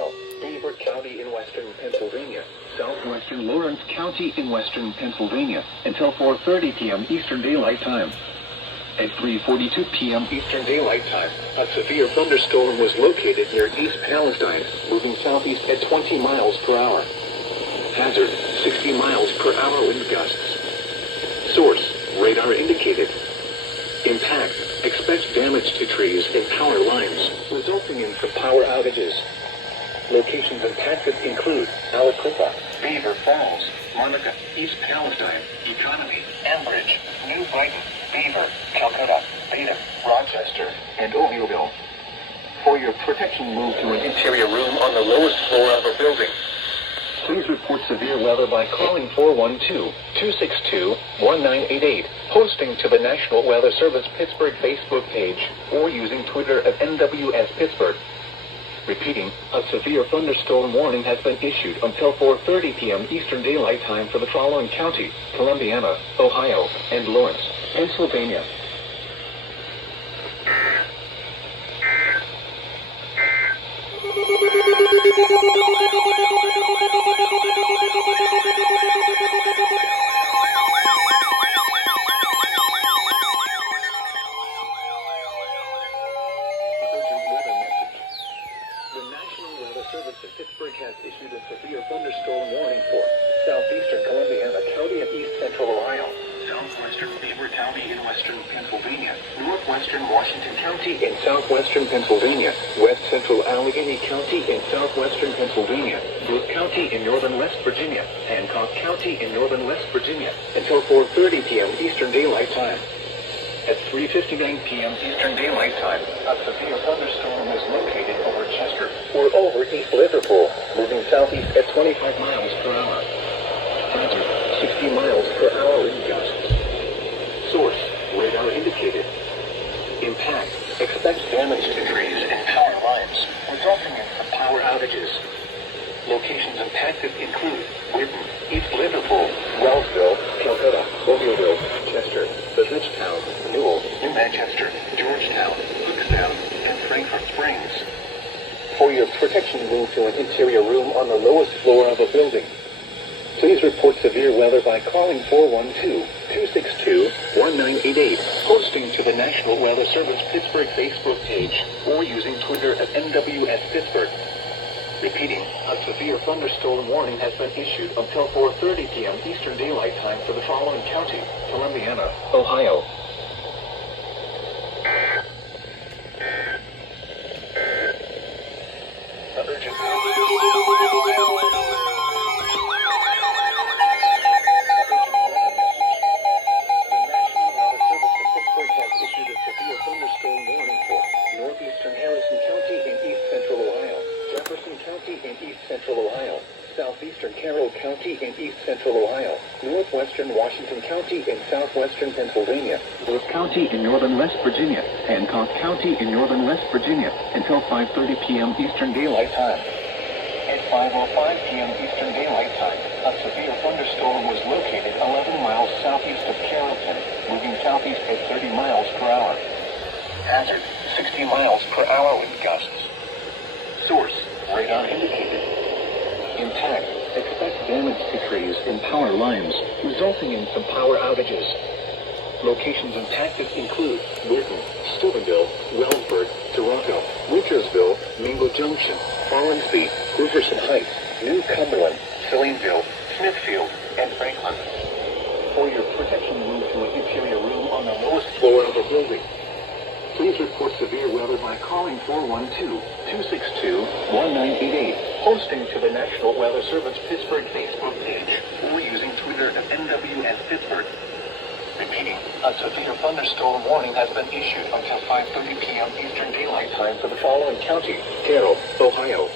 Ohio, Beaver County in western Pennsylvania, southwestern Lawrence County in western Pennsylvania, until 4:30 p.m. Eastern Daylight Time. At 3:42 p.m. Eastern Daylight Time, a severe thunderstorm was located near East Palestine, moving southeast at 20 miles per hour. Hazard, 60 miles per hour wind gusts. Source, radar indicated. Impact, expect damage to trees and power lines, resulting in some power outages. Locations impacted include Aliquippa, Beaver Falls, Monica, East Palestine, Economy, Ambridge, New Brighton, Beaver, Calcutta, Beta, Rochester, and Ovieville. For your protection, move to an interior room on the lowest floor of a building. Please report severe weather by calling 412-262-1988, posting to the National Weather Service Pittsburgh Facebook page, or using Twitter at NWS Pittsburgh. Repeating, a severe thunderstorm warning has been issued until 4:30 p.m. Eastern Daylight Time for the following counties: Columbiana, Ohio, and Lawrence, Pennsylvania. The National Weather Service in Pittsburgh has issued a severe thunderstorm warning for southeastern Columbiana County and east central Ohio, southwestern Beaver County in western Pennsylvania, northwestern Washington County in southwestern Pennsylvania, west central Allegheny County in southwestern Pennsylvania, Brooke County in northern West Virginia, Hancock County in northern West Virginia, until 4:30 p.m. Eastern Daylight Time. At 3:59 p.m. Eastern Daylight Time, a severe thunderstorm was located over Chester or over East Liverpool, moving southeast at 25 miles per hour. Hazard, 60 miles per hour in gusts. Source, radar indicated. Impact, expect damage to trees and power lines, resulting in some power outages. Locations impacted include Whidden, East Liverpool, Wellsville, Calcutta, Ovieville, Chester, Bridgetown, Newell, New Manchester, Georgetown, Kutztown, and Frankfort Springs. For your protection, move to an interior room on the lowest floor of a building. Please report severe weather by calling 412-262-1988, posting to the National Weather Service Pittsburgh Facebook page, or using Twitter at NWS Pittsburgh. Repeating, a severe thunderstorm warning has been issued until 4:30 p.m. Eastern Daylight Time for the following counties: Columbiana, Ohio. Urgent. Thunderstorm warning for northeastern Harrison County in east central Ohio, Jefferson County in east central Ohio, southeastern Carroll County in east central Ohio, northwestern Washington County in southwestern Pennsylvania, Brooke County in northern West Virginia, Hancock County in northern West Virginia, until 5:30 p.m. Eastern Daylight Time. At 5:05 p.m. Eastern Daylight Time, a severe thunderstorm was located 11 miles southeast of Carrollton, moving southeast at 30 miles per hour. Hazard, 60 miles per hour wind gusts. Source, radar indicated. Impact, expect damage to trees and power lines, resulting in some power outages. Locations impacted include Whidden, Steubenville, Wellsburg, Toronto, Wintersville, Mingo Junction, Follinsby, Hoosier Heights, New Cumberland, Salineville, Smithfield, and Franklin. For your protection, move to an interior room on the lowest floor of a building. Please report severe weather by calling 412-262-1988, posting to the National Weather Service Pittsburgh Facebook page, or using Twitter at NWS Pittsburgh. Repeating, a severe thunderstorm warning has been issued until 5:30 p.m. Eastern Daylight Time for the following counties: Carroll, Ohio,